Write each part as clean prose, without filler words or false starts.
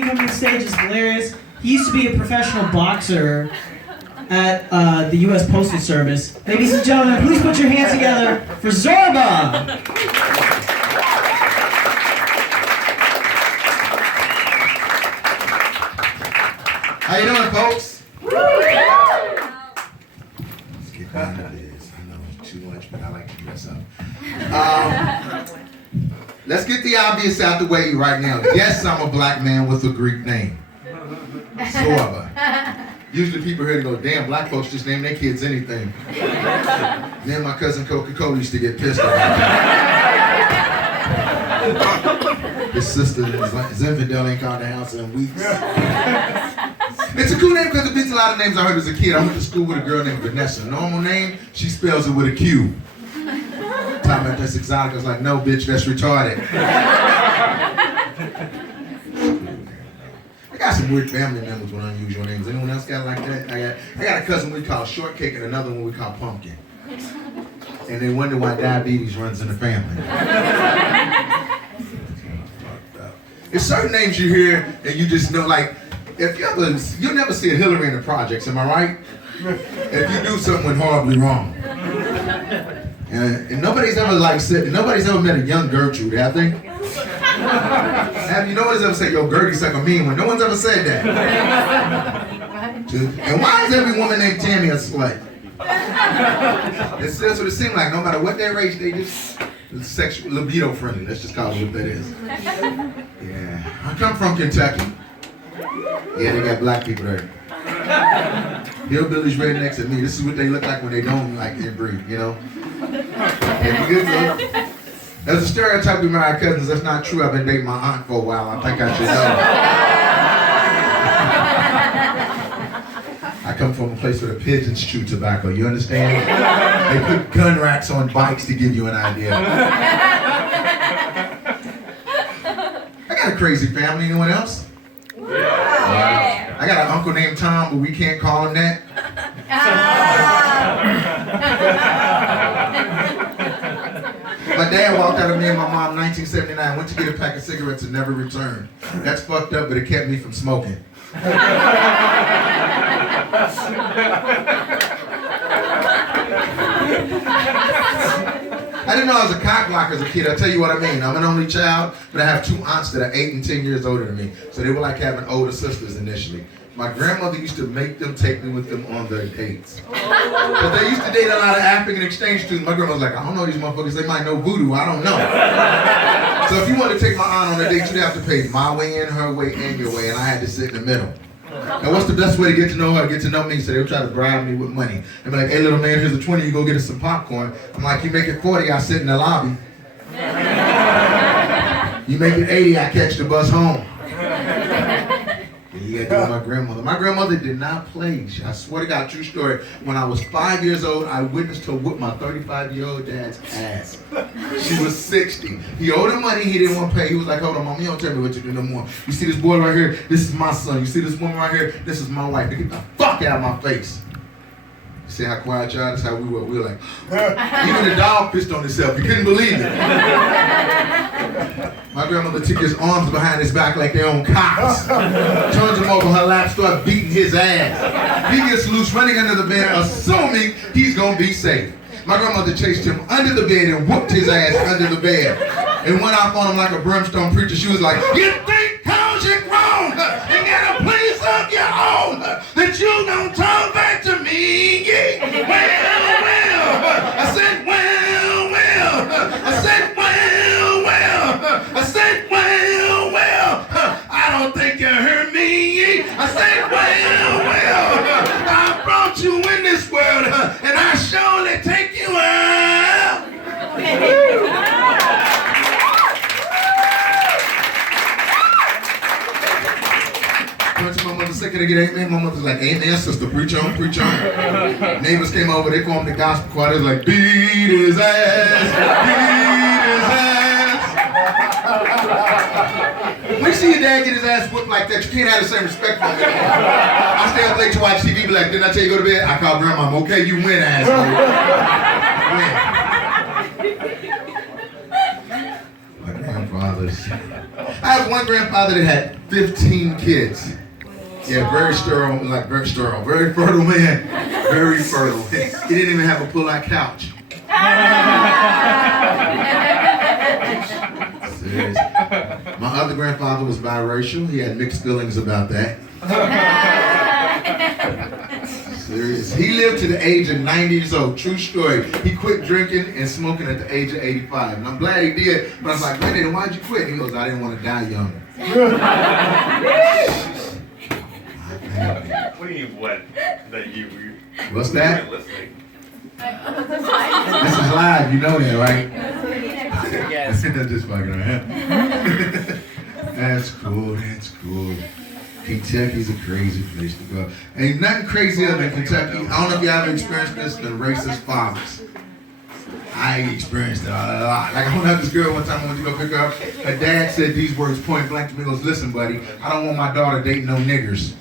comedy coming to the stage is hilarious. He used to be a professional boxer at the U.S. Postal Service. Ladies and gentlemen, please put your hands together for Zorba! How you doing, folks? Let's get down to this. I know too much, but I like to dress up. Let's get the obvious out the way right now. Yes, I'm a black man with a Greek name. Zorba. Usually people hear it go, damn, black folks just name their kids anything. Me and my cousin Coca-Cola used to get pissed off. His sister is infidel, ain't called the house in weeks. It's a cool name because it beats a lot of names I heard as a kid. I went to school with a girl named Vanessa. Normal name, she spells it with a Q. Time at that's exotic, I was like, no, bitch, that's retarded. I got some weird family members with unusual names. Anyone else got like that? I got a cousin we call Shortcake and another one we call Pumpkin. And they wonder why diabetes runs in the family. There's certain names you hear and you just know, like, if you'll never see a Hillary in the projects, am I right? If you do something horribly wrong. And nobody's ever met a young Gertrude, have they? Have you nobody's ever said, yo, Gertie's like a mean one? No one's ever said that. And why is every woman named Tammy a slut? That's what it seems like. No matter what their race, they just sexual libido friendly. Let's just call it what that is. Yeah, I come from Kentucky. Yeah, they got black people there. Hillbillies, rednecks, and me. This is what they look like when they don't like their breed, you know? There's a stereotype with my cousins. That's not true. I've been dating my aunt for a while. I think I should know. I come from a place where the pigeons chew tobacco. You understand? They put gun racks on bikes to give you an idea. I got a crazy family. Anyone else? Yeah. I got an uncle named Tom, but we can't call him that. My dad walked out of me and my mom in 1979, went to get a pack of cigarettes and never returned. That's fucked up, but it kept me from smoking. I didn't know I was a cock blocker as a kid. I'll tell you what I mean. I'm an only child, but I have two aunts that are 8 and 10 years older than me. So they were like having older sisters initially. My grandmother used to make them take me with them on their dates. But they used to date a lot of African exchange students. My grandma was like, I don't know these motherfuckers. They might know voodoo. I don't know. So if you wanted to take my aunt on a date, you'd have to pay my way in, her way, and your way. And I had to sit in the middle. Now, what's the best way to get to know her, get to know me? So they would try to bribe me with money. They'd be like, hey, little man, here's a 20, you go get us some popcorn. I'm like, you make it 40, I sit in the lobby. You make it 80, I catch the bus home. And you got to do my grandmother. My grandmother did not play. I swear to God, true story. When I was 5 years old, I witnessed her whip my 35-year-old dad's ass. She was 60. He owed her money he didn't want to pay. He was like, hold on, mom, you don't tell me what to do no more. You see this boy right here? This is my son. You see this woman right here? This is my wife. Get the fuck out of my face. You see how quiet y'all? That's how we were. We were like, even the dog pissed on himself. You couldn't believe it. My grandmother took his arms behind his back like they own cops. Turns him over her lap, started beating his ass. He gets loose, running under the bed, assuming he's gonna be safe. My grandmother chased him under the bed and whooped his ass under the bed. And went off on him like a brimstone preacher. She was like, you think cause you're grown and got a place of your own that you don't talk back to me? Well, well. I said, well, well. I said, well, well. I said, well, well. I don't think you heard me. I said, well, well. I brought you in this world and I surely take you out. Went to my mother's second to get amen. My mother's like, amen, sister, preach on, preach on. Neighbors came over, they formed the gospel choir. They was like, beat his ass, beat his ass. When you see your dad get his ass whooped like that, you can't have the same respect for him anymore. I stay up late to watch TV, be like, didn't I tell you to go to bed? I call grandma, I'm okay, you win, asshole. My grandfathers. I have one grandfather that had 15 kids. Yeah, very sterile, very fertile man. Very fertile. He didn't even have a pull-out couch. Serious. My other grandfather was biracial. He had mixed feelings about that. Serious. He lived to the age of 90 years old. True story. He quit drinking and smoking at the age of 85. And I'm glad he did. But I was like, man, why'd you quit? He goes, I didn't want to die young. What do you mean, what? That you What's that? weren't listening. This is live, you know that, right? Yes. Just fucking around. That's cool, that's cool. Kentucky's a crazy place to go. Ain't nothing crazier than Kentucky. I don't know if you ever experienced this, than racist fathers. I experienced it a lot. Like I went out with this girl one time, I went to go pick her up. Her dad said these words point blank to me. He goes, listen, buddy, I don't want my daughter dating no niggers.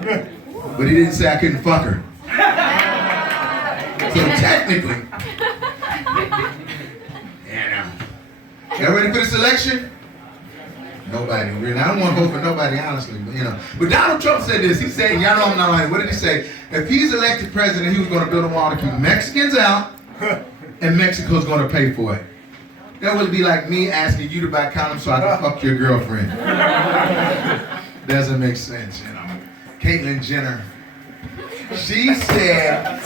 But he didn't say I couldn't fuck her. So technically, y'all ready for this election? Nobody really. I don't want to vote for nobody, honestly, but you know. But Donald Trump said this. He said, y'all know I'm not lying. What did he say? If he's elected president, he was going to build a wall to keep Mexicans out, and Mexico's going to pay for it. That would be like me asking you to buy condoms so I can fuck your girlfriend. Doesn't make sense, you know. Caitlyn Jenner. She said,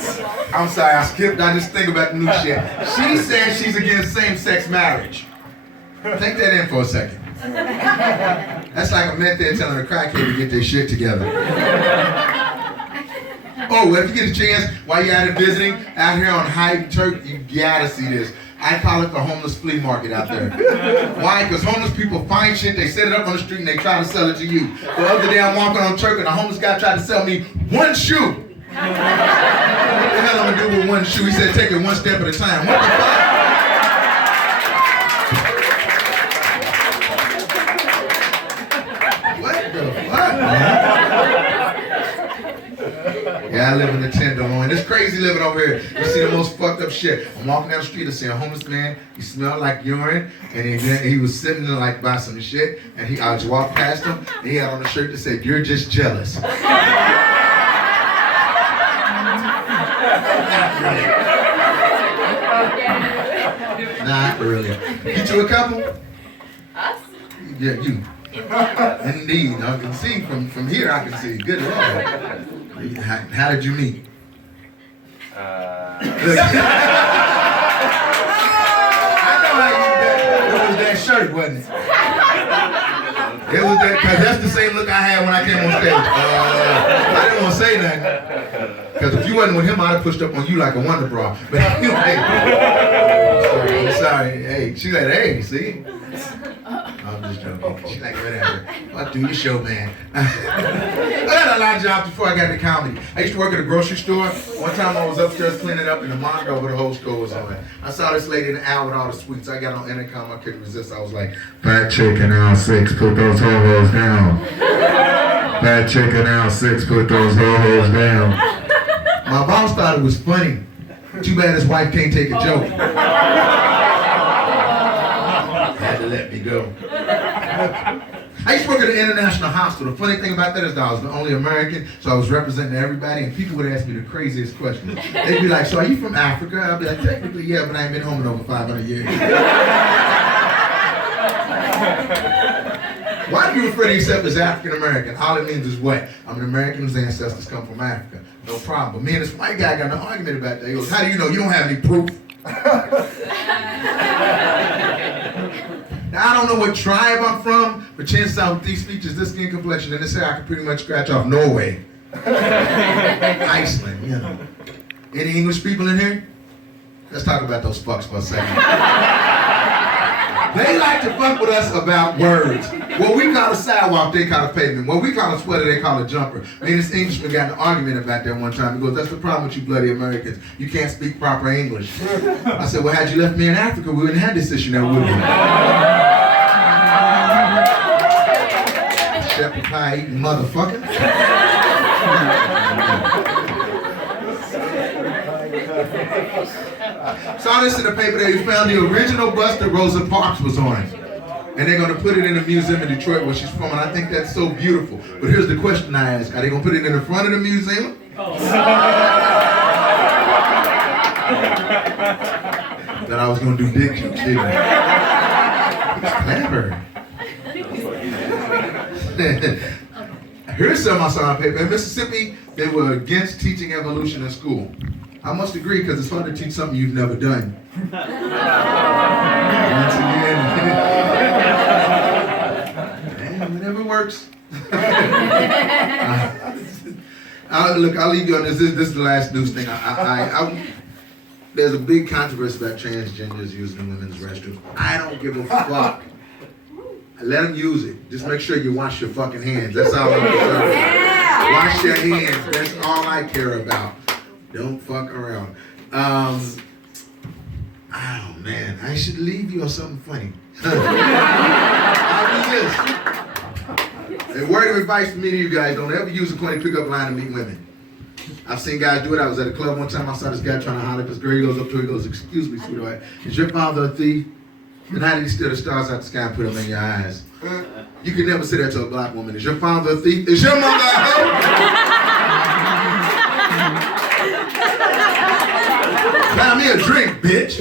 I'm sorry, I just think about the new shit. She said she's against same-sex marriage. Take that in for a second. That's like a meth head telling a crackhead to get their shit together. Oh, if you get a chance, while you're out visiting, out here on Hyde Turk, you gotta see this. I call it the homeless flea market out there. Why? Because homeless people find shit, they set it up on the street, and they try to sell it to you. The other day I'm walking on Turk, and a homeless guy tried to sell me one shoe. What the hell am I gonna do with one shoe? He said, take it one step at a time. What the fuck? What the fuck, man? Yeah, I live in the Tenderloin. It's crazy living over here. You see the most fucked up shit. I'm walking down the street, I see a homeless man. He smelled like urine, and he was sitting there like by some shit. And I just walked past him, and he had on a shirt that said, "You're just jealous." Not really. Get you a couple? Us? Yeah, you. Indeed. I can see from here. I can see. Good Lord. How did you meet? Uh, I know how you did. It was that shirt, wasn't it? It was that, because that's the same look I had when I came on stage. I didn't want to say nothing. Because if you wasn't with him, I'd have pushed up on you like a Wonder Bra. But anyway, I'm sorry. Hey, she like, hey, see? I'm just joking. She's like, whatever. I'll do your show, man. I had a lot of jobs before I got into comedy. I used to work at a grocery store. One time I was upstairs cleaning up and the monitor over the whole store was on. I saw this lady in the aisle with all the sweets. I got on intercom. I couldn't resist. I was like, fat chicken aisle 6, put those ho-hos down. Fat chicken aisle 6, put those ho-hos down. My boss thought it was funny. Too bad his wife can't take a joke. Had to let me go. I used to work at an international hospital. The funny thing about that is that I was the only American, so I was representing everybody, and people would ask me the craziest questions. They'd be like, so are you from Africa? I'd be like, technically, yeah, but I ain't been home in over 500 years. Why do you refer to yourself as African American? All it means is what? I'm an American whose ancestors come from Africa. No problem. But me and this white guy got no argument about that. He goes, how do you know? You don't have any proof. Now, I don't know what tribe I'm from, but chances are with these features, this skin complexion, and this hair, I can pretty much scratch off Norway. Iceland, you know. Any English people in here? Let's talk about those fucks for a second. They like to fuck with us about words. What we call a sidewalk, they call a pavement. What we call a sweater, they call a jumper. Me and this Englishman got in an argument about that one time. He goes, that's the problem with you bloody Americans. You can't speak proper English. I said, well, had you left me in Africa, we wouldn't have this issue now, would we? Shepherd pie eating motherfucker. Saw this in the paper that he found the original bus that Rosa Parks was on. and they're gonna put it in a museum in Detroit where she's from, and I think that's so beautiful. But here's the question I ask: are they gonna put it in the front of the museum? That I was gonna do dick jokes, didn't I? Clever. Here's something I saw on paper. In Mississippi, they were against teaching evolution in school. I must agree, because it's hard to teach something you've never done. Once again, whatever works. Look, I'll leave you on this. This is the last news thing. There's a big controversy about transgenders using women's restrooms. I don't give a fuck. Let them use it. Just make sure you wash your fucking hands. That's all I'm concerned about. Wash your hands. That's all I care about. Don't fuck around. Oh man, I should leave you on something funny. I'll do this. A word of advice from me to you guys: don't ever use a corny pickup line to meet women. I've seen guys do it. I was at a club one time. I saw this guy trying to holler at this girl. He goes up to her. He goes, "Excuse me, sweetheart, is your father a thief? And how did he steal the stars out the sky and put them in your eyes?" You can never say that to a black woman. Is your father a thief? Is your mother a hoe? Buy me a drink, bitch.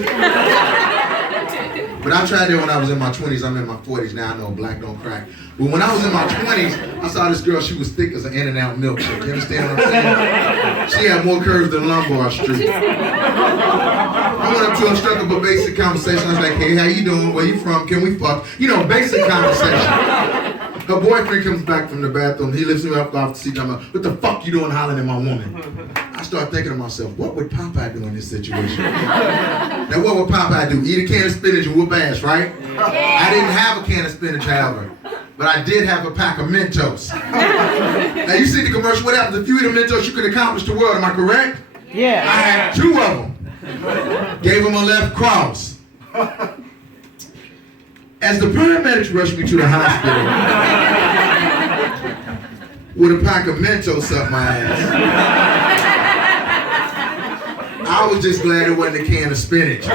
But I tried that when I was in my 20s. I'm in my 40s now. I know black don't crack. But when I was in my 20s, I saw this girl. She was thick as an In-N-Out milkshake. You understand what I'm saying? She had more curves than Lombard Street. I went up to her, struck up a basic conversation. I was like, "Hey, how you doing? Where you from? Can we fuck?" You know, basic conversation. Her boyfriend comes back from the bathroom. He lifts me up off the seat. I'm like, "What the fuck you doing hollering at my woman?" I start thinking to myself, what would Popeye do in this situation? Now, what would Popeye do? Eat a can of spinach and whoop ass, right? Yeah. I didn't have a can of spinach, however. But I did have a pack of Mentos. Now, you see the commercial. What happens if you eat a Mentos, you can accomplish the world. Am I correct? Yeah. I had 2 of them. Gave him a left cross. As the paramedics rushed me to the hospital with a pack of Mentos up my ass, I was just glad it wasn't a can of spinach.